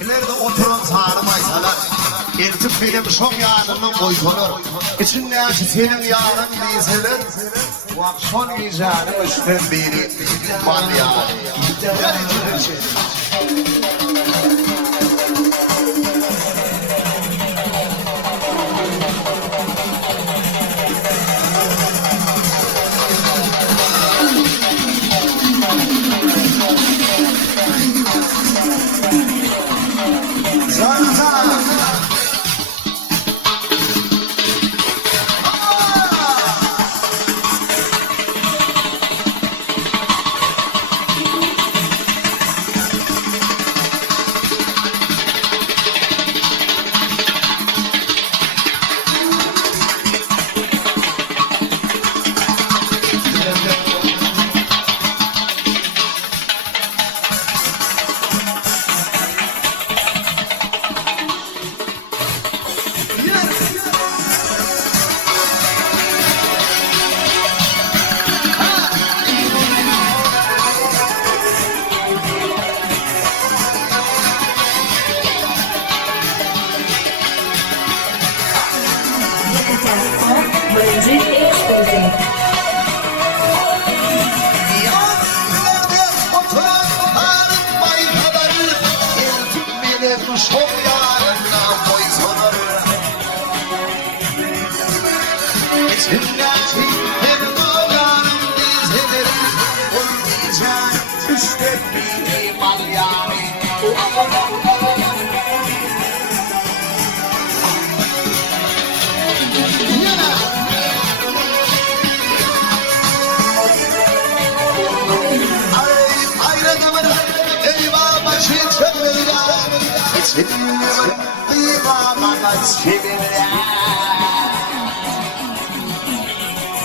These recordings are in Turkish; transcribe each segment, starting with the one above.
İleride oturan sarmaysalar, elçip benim şok yanımın koysunur. İçinde senin yarın değilseler, bu akşam icadın üstten biri var yani. Yani şey.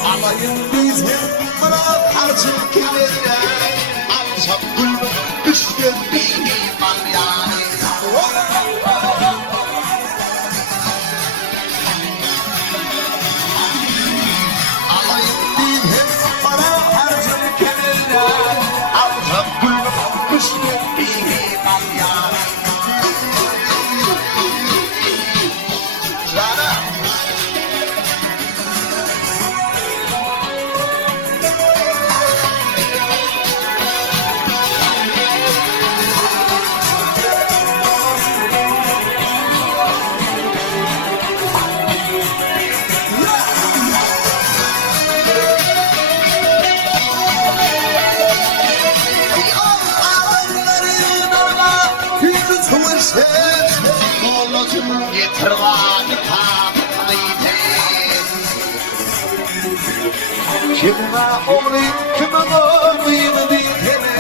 Alayım biz hep bırak artık kenara. Alçak gülüm düştü bir iman yani. Alayım biz hep bırak artık kenara. Alçak gülüm düştü bir iman yani. Yeterli tatlıydı. Kime olayım, kime olayım diyene,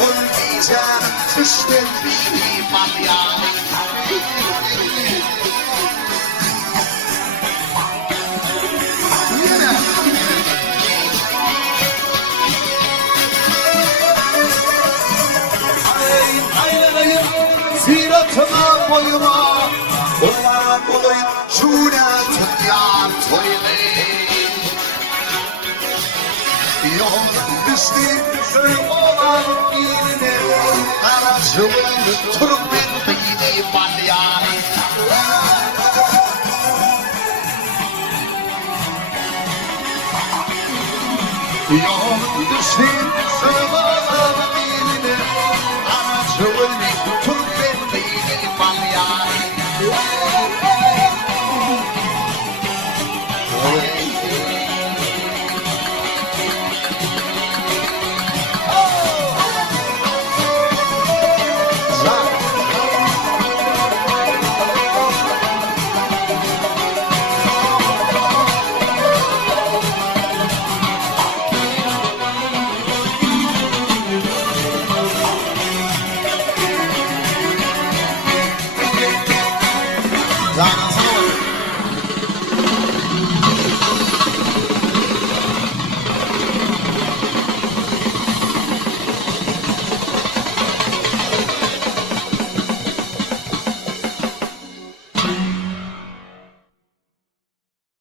olmayacağım işte bir iman yani. Aylanayım ziratıma boyuma, olan olayım şuna tutyan toylayım. Yolun düştü şöyle olan birine, aracımın Turkmen Halk yani. Yolun düştü şöyle